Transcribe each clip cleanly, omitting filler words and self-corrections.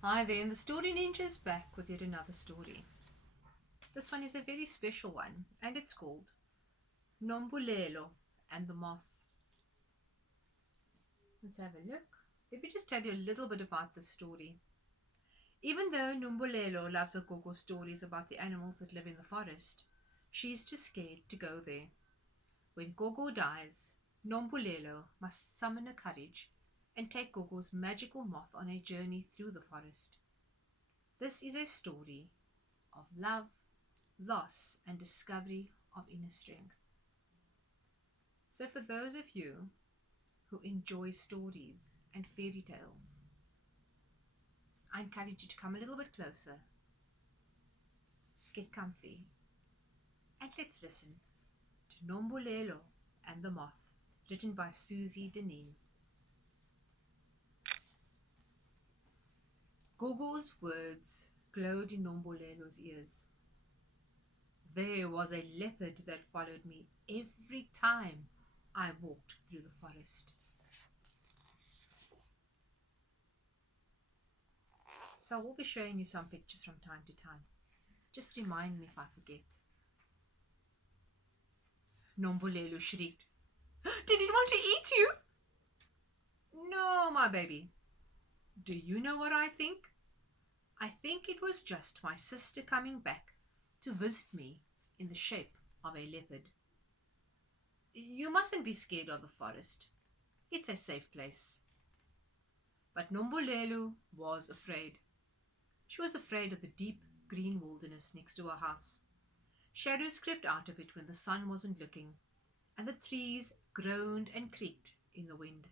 Hi there, and the Story Ninja is back with yet another story. This one is a very special one, and it's called Nombulelo and the Moth. Let's have a look. Let me just tell you a little bit about this story. Even though Nombulelo loves her Gogo stories about the animals that live in the forest, she's too scared to go there. When Gogo dies, Nombulelo must summon her courage and take Gogo's magical moth on a journey through the forest. This is a story of love, loss, and discovery of inner strength. So, for those of you who enjoy stories and fairy tales, I encourage you to come a little bit closer, get comfy, and let's listen to Nombulelo and the Moth, written by Susie Dinneen. Gogo's words glowed in Nombulelo's ears. There was a leopard that followed me every time I walked through the forest. So I will be showing you some pictures from time to time. Just remind me if I forget. Nombulelo shrieked. Did it want to eat you? No, my baby. Do you know what I think? I think it was just my sister coming back to visit me in the shape of a leopard. You mustn't be scared of the forest. It's a safe place. But Nombulelo was afraid. She was afraid of the deep green wilderness next to her house. Shadows crept out of it when the sun wasn't looking, and the trees groaned and creaked in the wind.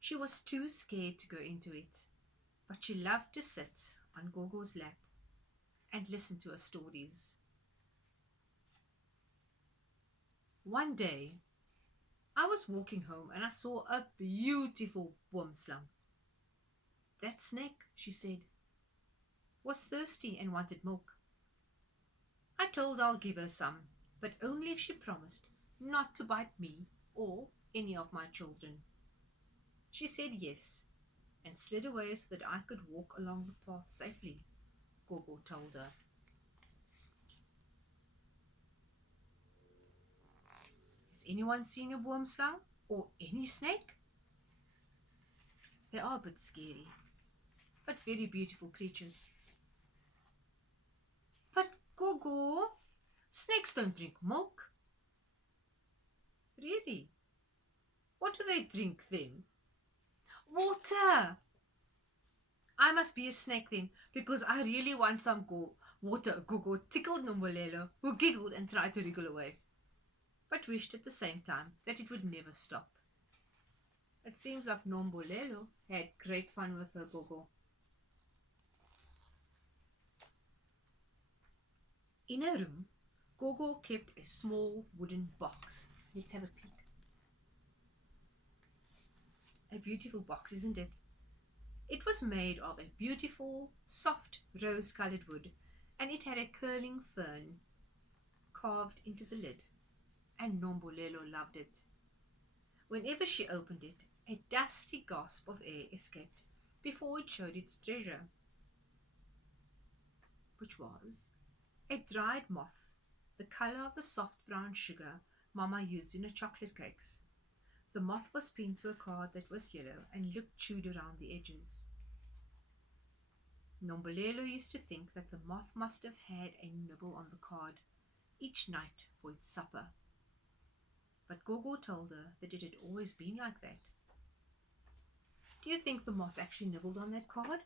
She was too scared to go into it, but she loved to sit on Gogo's lap and listen to her stories. One day, I was walking home and I saw a beautiful boomslang. That snake, she said, was thirsty and wanted milk. I told I'll give her some, but only if she promised not to bite me or any of my children. She said yes, and slid away so that I could walk along the path safely, Gogo told her. Has anyone seen a boomslang or any snake? They are a bit scary, but very beautiful creatures. But Gogo, snakes don't drink milk. Really? What do they drink then? Water! I must be a snake then, because I really want some water. Gogo tickled Nombulelo, who giggled and tried to wriggle away, but wished at the same time that it would never stop. It seems like Nombulelo had great fun with her Gogo. In her room, Gogo kept a small wooden box. Let's have a peek. A beautiful box, isn't it? It was made of a beautiful, soft, rose-colored wood, and it had a curling fern carved into the lid, and Nombulelo loved it. Whenever she opened it, a dusty gasp of air escaped before it showed its treasure, which was a dried moth, the color of the soft brown sugar Mama used in her chocolate cakes. The moth was pinned to a card that was yellow and looked chewed around the edges. Nombulelo used to think that the moth must have had a nibble on the card each night for its supper. But Gogo told her that it had always been like that. Do you think the moth actually nibbled on that card?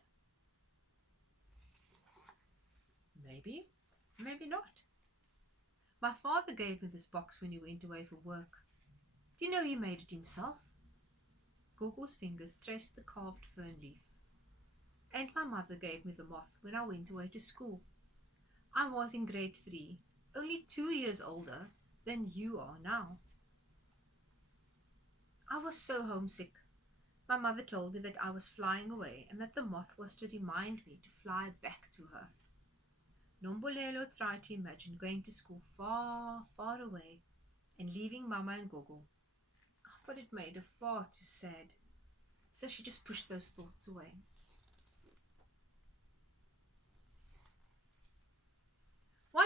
Maybe, maybe not. My father gave me this box when he went away for work. Do you know he made it himself? Gogo's fingers traced the carved fern leaf. And my mother gave me the moth when I went away to school. I was in grade 3, only 2 years older than you are now. I was so homesick. My mother told me that I was flying away and that the moth was to remind me to fly back to her. Nombulelo tried to imagine going to school far, far away and leaving Mama and Gogo. But it made her far too sad. So she just pushed those thoughts away.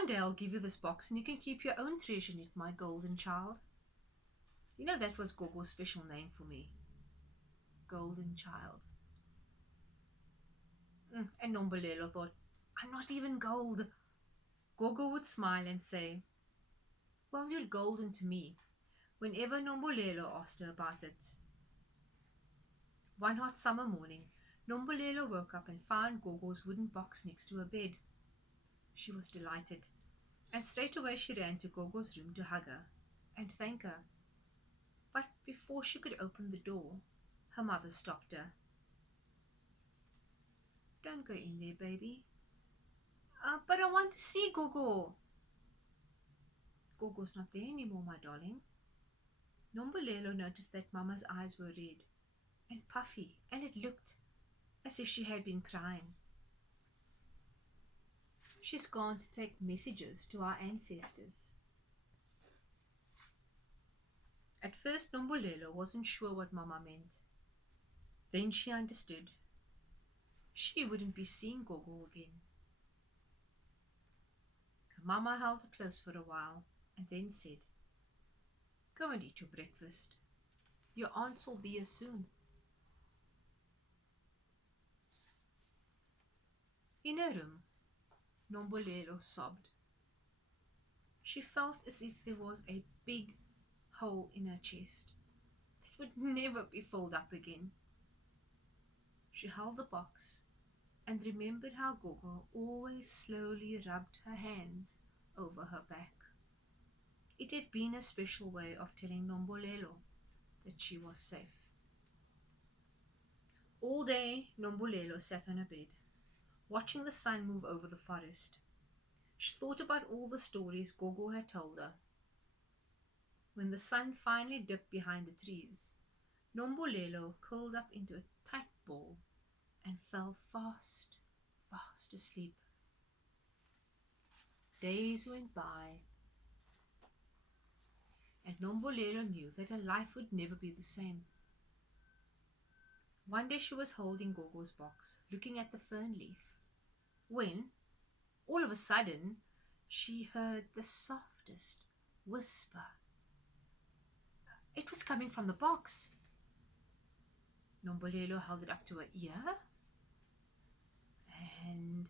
One day I'll give you this box and you can keep your own treasure in it, my golden child. You know that was Gogo's special name for me. Golden child. And Nombulelo thought, I'm not even gold. Gogo would smile and say, well, you're golden to me, whenever Nombulelo asked her about it. One hot summer morning, Nombulelo woke up and found Gogo's wooden box next to her bed. She was delighted, and straight away she ran to Gogo's room to hug her and thank her. But before she could open the door, her mother stopped her. Don't go in there, baby. But I want to see Gogo. Gogo's not there anymore, my darling. Nombulelo noticed that Mama's eyes were red and puffy, and it looked as if she had been crying. She's gone to take messages to our ancestors. At first, Nombulelo wasn't sure what Mama meant. Then she understood. She wouldn't be seeing Gogo again. Mama held her close for a while and then said, go and eat your breakfast. Your aunts will be here soon. In her room, Nombulelo sobbed. She felt as if there was a big hole in her chest that would never be filled up again. She held the box and remembered how Gogo always slowly rubbed her hands over her back. It had been a special way of telling Nombulelo that she was safe. All day, Nombulelo sat on her bed, watching the sun move over the forest. She thought about all the stories Gogo had told her. When the sun finally dipped behind the trees, Nombulelo curled up into a tight ball and fell fast asleep. Days went by, and Nombulelo knew that her life would never be the same. One day she was holding Gogo's box, looking at the fern leaf, when, all of a sudden, she heard the softest whisper. It was coming from the box. Nombulelo held it up to her ear, and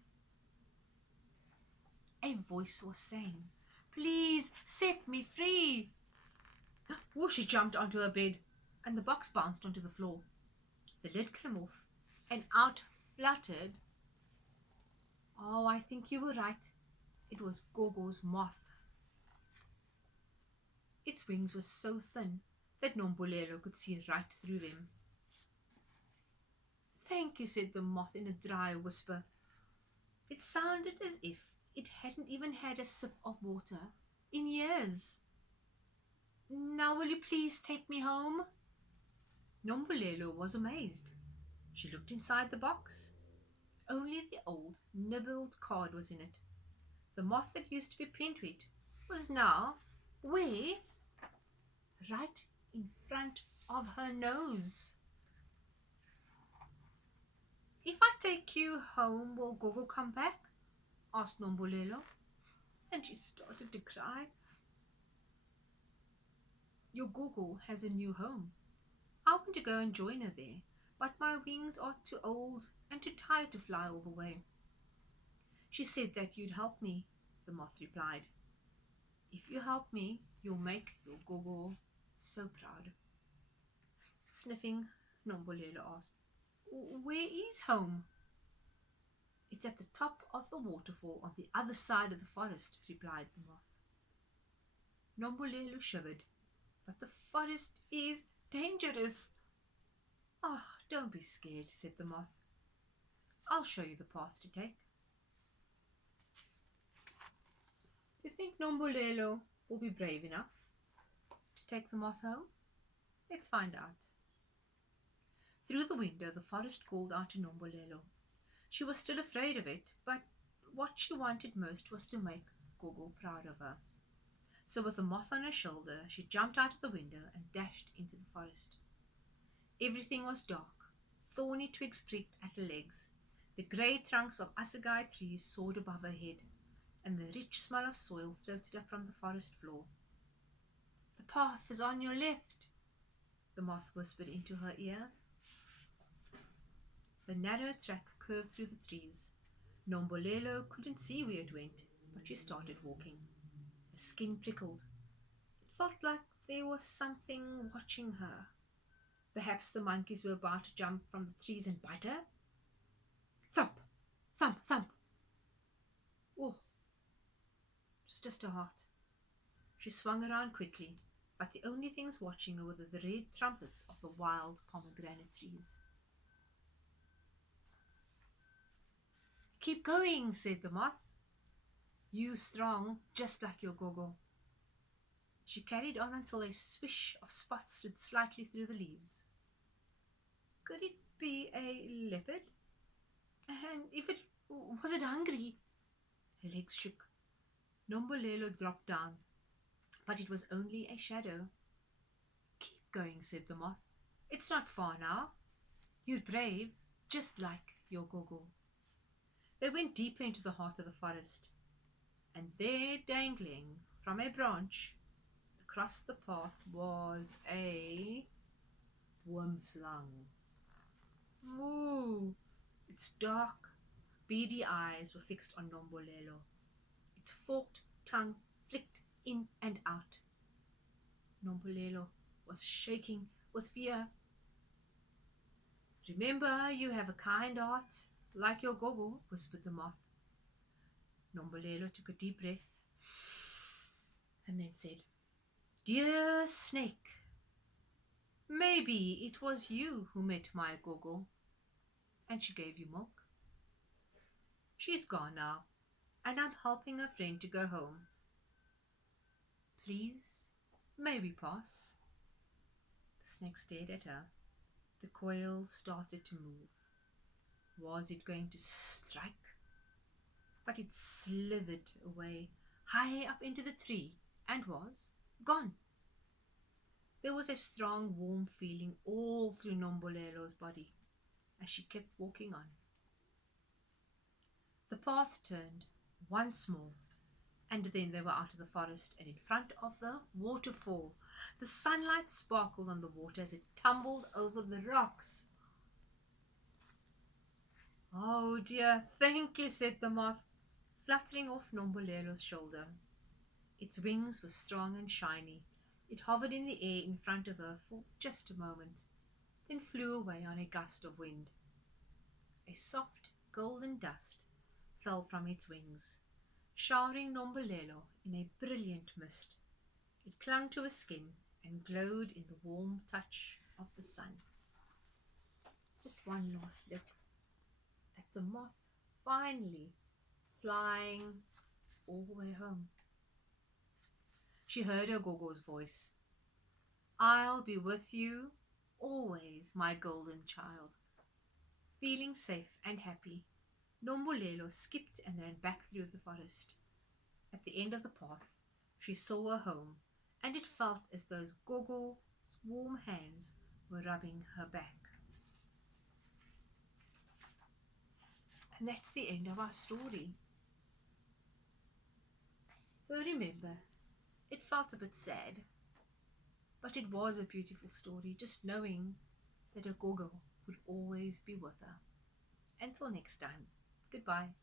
a voice was saying, please set me free. Oh, she jumped onto her bed, and the box bounced onto the floor. The lid came off, and out fluttered. Oh, I think you were right. It was Gogo's moth. Its wings were so thin that Nombulelo could see right through them. Thank you, said the moth in a dry whisper. It sounded as if it hadn't even had a sip of water in years. Now will you please take me home? Nombulelo was amazed. She looked inside the box. Only the old nibbled card was in it. The moth that used to be pinned to it was now where? Right in front of her nose. If I take you home, will Gogo come back? Asked Nombulelo, and she started to cry. Your Gogo has a new home. I want to go and join her there, but my wings are too old and too tired to fly all the way. She said that you'd help me, the moth replied. If you help me, you'll make your Gogo so proud. Sniffing, Nombulelo asked, where is home? It's at the top of the waterfall on the other side of the forest, replied the moth. Nombulelo shivered, but the forest is dangerous. Oh, don't be scared, said the moth. I'll show you the path to take. Do you think Nombulelo will be brave enough to take the moth home? Let's find out. Through the window, the forest called out to Nombulelo. She was still afraid of it, but what she wanted most was to make Gogo proud of her. So with the moth on her shoulder, she jumped out of the window and dashed into the forest. Everything was dark. Thorny twigs pricked at her legs. The grey trunks of assegai trees soared above her head. and the rich smell of soil floated up from the forest floor. "The path is on your left," the moth whispered into her ear. The narrow track curved through the trees. Nombulelo couldn't see where it went, but she started walking. Her skin prickled. It felt like there was something watching her. Perhaps the monkeys were about to jump from the trees and bite her. Thump! Thump! Thump! Oh, it was just a heart. She swung around quickly, but the only things watching her were the red trumpets of the wild pomegranate trees. "Keep going," said the moth. "You strong, just like your gogo." She carried on until a swish of spots slid slightly through the leaves. Could it be a leopard? And if it was it hungry? Her legs shook. Nombulelo dropped down, but it was only a shadow. "Keep going," said the moth. "It's not far now. You're brave, just like your gogo." They went deeper into the heart of the forest, and there, dangling from a branch across the path, was a worm-slung. Ooh! Its dark, beady eyes were fixed on Nombulelo. Its forked tongue flicked in and out. Nombulelo was shaking with fear. "Remember, you have a kind heart, like your gogo," whispered the moth. Nombulelo took a deep breath and then said, "Dear snake, maybe it was you who met my gogo, and she gave you milk. She's gone now, and I'm helping a friend to go home. Please, may we pass?" The snake stared at her. The coil started to move. Was it going to strike? But it slithered away, high up into the tree, and was gone. There was a strong, warm feeling all through Nombulelo's body as she kept walking on. The path turned once more, and then they were out of the forest and in front of the waterfall. The sunlight sparkled on the water as it tumbled over the rocks. "Oh dear, thank you," said the moth, fluttering off Nombulelo's shoulder. Its wings were strong and shiny. It hovered in the air in front of her for just a moment, then flew away on a gust of wind. A soft golden dust fell from its wings, showering Nombulelo in a brilliant mist. It clung to her skin and glowed in the warm touch of the sun. Just one last look at the moth finally flying all the way home. She heard her gogo's voice. "I'll be with you always, my golden child." Feeling safe and happy, Nombulelo skipped and ran back through the forest. At the end of the path, she saw her home, and it felt as though Gogo's warm hands were rubbing her back. And that's the end of our story. So remember, it felt a bit sad, but it was a beautiful story, just knowing that a Gogo would always be with her. Until next time, goodbye.